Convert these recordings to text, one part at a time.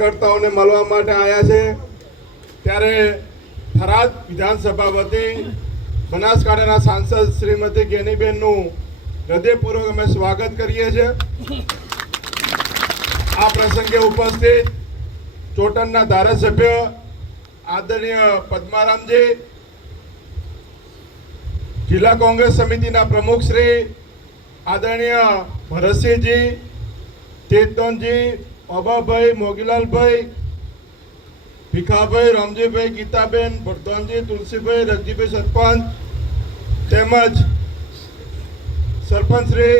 કાર્યકર્તાઓને મળવા માટે આવ્યા છે. ત્યારે થરાદ વિધાનસભા વતી બનાસકાંઠાના સાંસદ શ્રીમતી ગેનીબેનનું હૃદયપૂર્વક અમે સ્વાગત કરીએ છીએ. આ પ્રસંગે ઉપસ્થિત ચોટનના ધારાસભ્ય આદરણીય પદ્મારામજી, જિલ્લા કોંગ્રેસ સમિતિના પ્રમુખ શ્રી આદરણીય ભરતસિંહજી, ચેતનજી અબાભાઈ મોગીલાલભાઈ, ભીખાભાઈ, રામજીભાઈ, ગીતાબેન ભરધનજી તુલસીભાઈ રગજીભાઈ સરપંચ, તેમજ સરપંચ શ્રી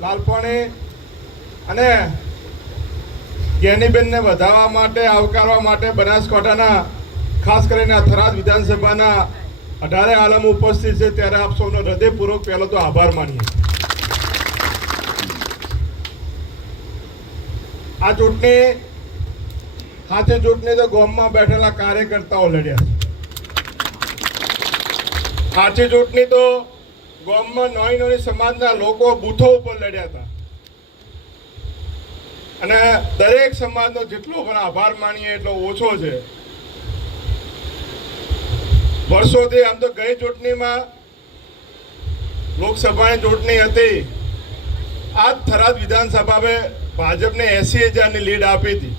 લાલપાણી અને જ્ઞાનીબેનને વધારવા માટે, આવકારવા માટે બનાસકાંઠાના, ખાસ કરીને આ થરાદ વિધાનસભાના અઢારે આલમ ઉપસ્થિત છે, ત્યારે આપ સૌનો હૃદયપૂર્વક પહેલો તો આભાર માનીએ. આ ચૂંટણી હાથે ચૂંટણી તો ગોમમાં બેઠેલા કાર્યકર્તાઓ લડ્યા છે. સાચી ચૂંટણી તો ગોમમાં નોઈ નોઈ સમાજના લોકો બૂથો ઉપર લડ્યા હતા. અને દરેક સમાજનો જેટલો પણ આભાર માનીએ એટલો ઓછો છે. વર્ષોથી આમ તો ગઈ ચૂંટણીમાં લોકસભાની ચૂંટણી હતી. આ જ થરાદ વિધાનસભાએ ભાજપને એસી હજારની લીડ આપી હતી.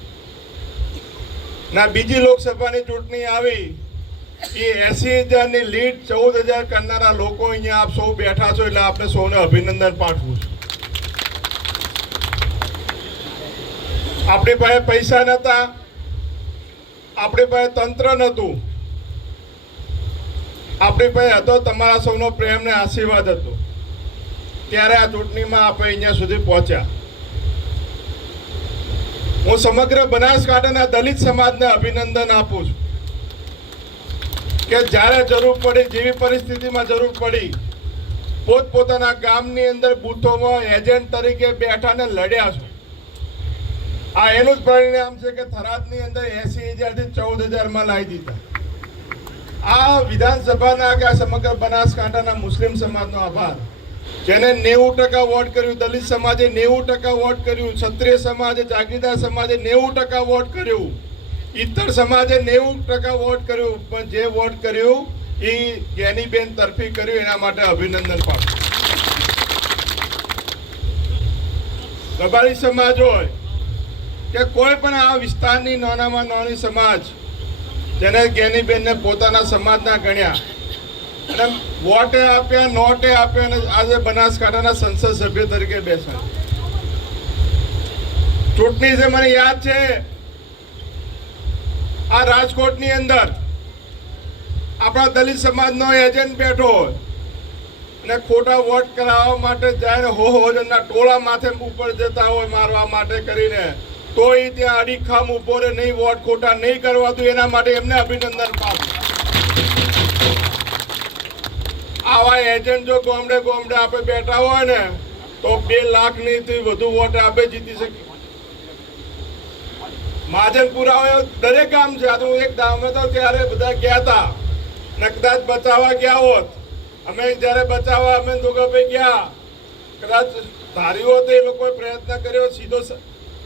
ના, બીજી લોકસભાની ચૂંટણી આવી. એ એસી હજારની લીડ ચૌદ હજાર કરનારા લોકો અહીંયા આપ સૌ બેઠા છો એટલે આપણે સૌને અભિનંદન પાઠવું છું. આપણી પાસે પૈસા નતા આપણી પાસે તંત્ર નહોતું. આપણી પાસે હતો તમારા સૌનો પ્રેમ ને આશીર્વાદ હતો. ત્યારે આ ચૂંટણીમાં આપણે અહીંયા સુધી પહોંચ્યા. હું સમગ્ર બનાસકાંઠાના દલિત સમાજને અભિનંદન આપું છું કે જ્યારે જરૂર પડી, જેવી પરિસ્થિતિમાં જરૂર પડી, પોતપોતાના ગામની અંદર બૂથોમાં એજન્ટ તરીકે બેઠા ને લડ્યા છો. આ એનું જ પરિણામ છે કે થરાદની અંદર એસી હજારથી ચૌદ હજારમાં લાવી દીધા. આ વિધાનસભાના કે આ સમગ્ર બનાસકાંઠાના મુસ્લિમ સમાજનો આભાર. જેને નેવું ટકા વોટ કર્યું, દલિત સમાજે નેવું ટકા વોટ કર્યું, ક્ષત્રિય સમાજે, જાગીરદાર સમાજે નેવું ટકા વોટ કર્યું. ઇતર સમાજે નેવું ટકા વોટ કર્યું, પણ જે વોટ કર્યું એ જ્ઞાનીબેન તરફી કર્યું, એના માટે અભિનંદન પાઠવું. રબારી સમાજ હોય કે કોઈ પણ આ વિસ્તારની નાનામાં નાની સમાજ, જેને જ્ઞાનીબેનને પોતાના સમાજના ગણ્યા અને વોટે આપ્યા, નોટે આપ્યા અને આજે બનાસકાંઠાના સંસદ સભ્ય તરીકે બેસા. ચૂંટણી છે, મને યાદ છે, આ રાજકોટની અંદર આપણા દલિત સમાજનો એજન્ટ બેઠો અને ખોટા વોટ કરાવવા માટે જાય હો હોજનના ટોળા માથે ઉપર જતા હોય મારવા માટે કરીને, તોય ત્યાં અડીખામ ઊભો રહે નહીં, વોટ ખોટા નહીં કરવા દઉં એના માટે એમને અભિનંદન પાછું આવા એજન્ટ જો ગોમડે ગોમડે આપણે બેઠા હોય ને, તો બે લાખથી વધુ વોટ આપે જીતી શકીએ માધનપુરા દરેક ગામ છે, આ તો એક ગામ તો ત્યારે બધા ગયા હતા ને કદાચ બચાવવા ગયા હોત. અમે જ્યારે બચાવવા, અમે દુર્ગાભાઈ ગયા. કદાચ ધાર્યું હોત એ લોકોએ પ્રયત્ન કર્યો, સીધો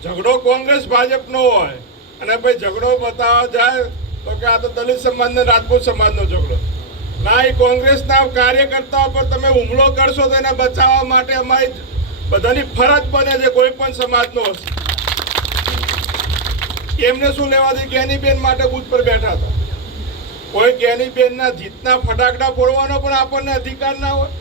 ઝઘડો કોંગ્રેસ ભાજપનો હોય. અને ભાઈ ઝઘડો બતાવવા જાય, તો કે આ તો દલિત સમાજનો રાજપૂત સમાજનો ઝઘડો. એ કોંગ્રેસના કાર્યકર્તાઓ પર તમે હુમલો કરશો તો એને બચાવવા માટે અમારી બધાની ફરજ બને છે, કોઈ પણ સમાજનો. એમને શું લેવાથી જ્ઞાનીબેન માટે બુથ પર બેઠા હતા. કોઈ જ્ઞાનીબેનના જીતના ફટાકડા ફોડવાનો પણ આપણને અધિકાર ના હોય.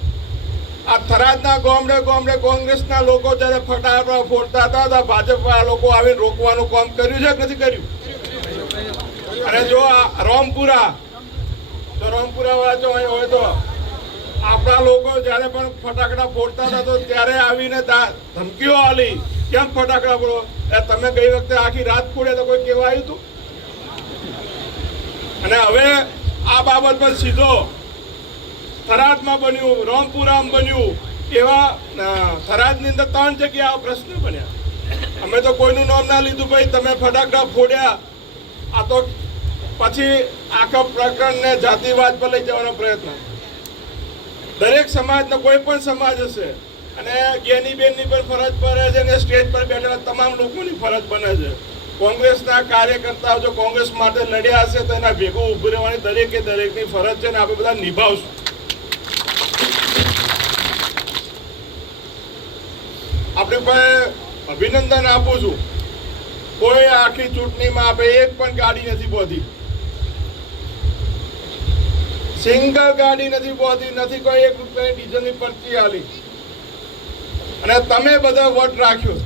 આ થરાદના ગોમડે ગોમડે કોંગ્રેસના લોકો જ્યારે ફટાકડા ફોડતા હતા, તો ભાજપના લોકો આવીને રોકવાનું કામ કર્યું છે નથી કર્યું? અને જો આ રામપુરા તો રામપુરા વાળા જો અહીં હોય તો આપણા લોકો જ્યારે પણ ફટાકડા ફોડતા હતા તો ત્યારે આવીને ધમકીઓ આલી કેમ ફટાકડા ફોડો? એ તમે ગઈ વખતે આખી રાત ફોડે તો કોઈ કહેવા આવ્યું હતું? અને હવે આ બાબત પર સીધો થરાદમાં બન્યું, રામપુરામાં બન્યું. એવા થરાદની અંદર ત્રણ જગ્યાએ આ પ્રશ્ન બન્યા. અમે તો કોઈનું નામ ના લીધું, ભાઈ. તમે ફટાકડા ફોડ્યા. આ તો પછી આખા પ્રકરણને જાતિવાદ પર લઈ જવાનો પ્રયત્ન. દરેક સમાજનો કોઈ પણ સમાજ હશે અને જ્ઞાનીબેનની પણ ફરજ પડે છે અને સ્ટેજ પર બેઠેલા તમામ લોકોની ફરજ બને છે. કોંગ્રેસના કાર્યકર્તાઓ જો કોંગ્રેસ માટે લડ્યા હશે તો એના ભેગું ઊભું રહેવાની દરેકે દરેકની ફરજ છે ને આપણે બધા નિભાવશું. આપણે પણ અભિનંદન આપું છું. કોઈ આખી ચૂંટણીમાં આપણે એક પણ ગાડી નથી બોધી. સિંગલ ગાડી નથી પહોંચી નથી કોઈ એક રૂપિયાની ડીઝલની પરચી આલી. અને તમે બધા વોટ રાખ્યો.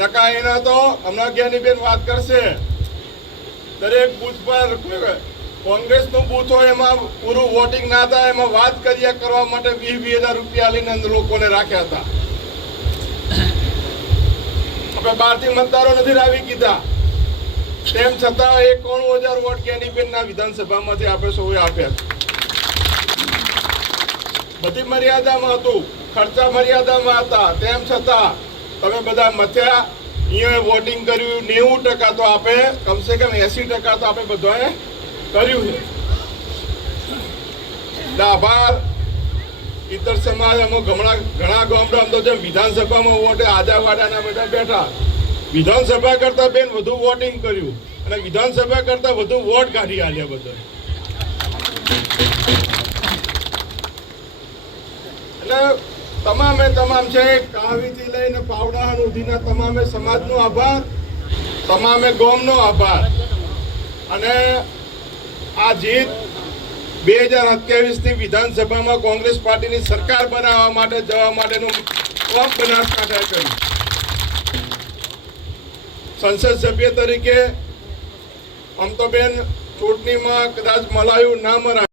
નકા એના તો હમણાં જ્ઞાનીબેન વાત કરશે. દરેક બૂથ પર કોંગ્રેસનું બૂથ હોય એમાં પૂરું વોટિંગ ના થાય, એમાં વાત કર્યા કરવા માટે વીસ વીસ હજાર રૂપિયા લઈને લોકોને રાખ્યા હતા. આપણે બહારથી મતદારો નથી લાવી કીધા. તેમ છતાં એકાણું હજાર વોટ જ્ઞાનીબેનના વિધાનસભામાંથી આપણે સૌએ આપ્યા છે. બધી મર્યાદામાં હતું, ખર્ચા મર્યાદામાં હતા. તેમ છતાં, તમે બધા મથ્યા અહીંયા વોટિંગ કર્યું, નેવું ટકા તો આપે, કમસે કમ એસી ટકા તો આપણે બધાએ કર્યું છે. આભાર ઇતર સમાજ અમુક ઘણા ઘણા ગામડામાં તો જેમ વિધાનસભામાં વોટે આજાવાડાના બધા બેઠા. વિધાનસભા કરતાં બેન વધુ વોટિંગ કર્યું અને વિધાનસભા કરતાં વધુ વોટ કાઢી આલ્યા બધા એટલે તમામે તમામ છે, કાવીથી લઈને પાવડા સુધીના તમામે સમાજનો આભાર, તમામે ગોમનો આભાર. અને આ જીત બે હજાર સત્યાવીસની વિધાનસભામાં કોંગ્રેસ પાર્ટીની સરકાર બનાવવા માટે, જવા માટેનું કોમ બનાસકાંઠાએ કર્યું. સંસદ સભ્ય તરીકે આમ તો બેન ચૂંટણીમાં કદાચ મલાયું ના મરાય.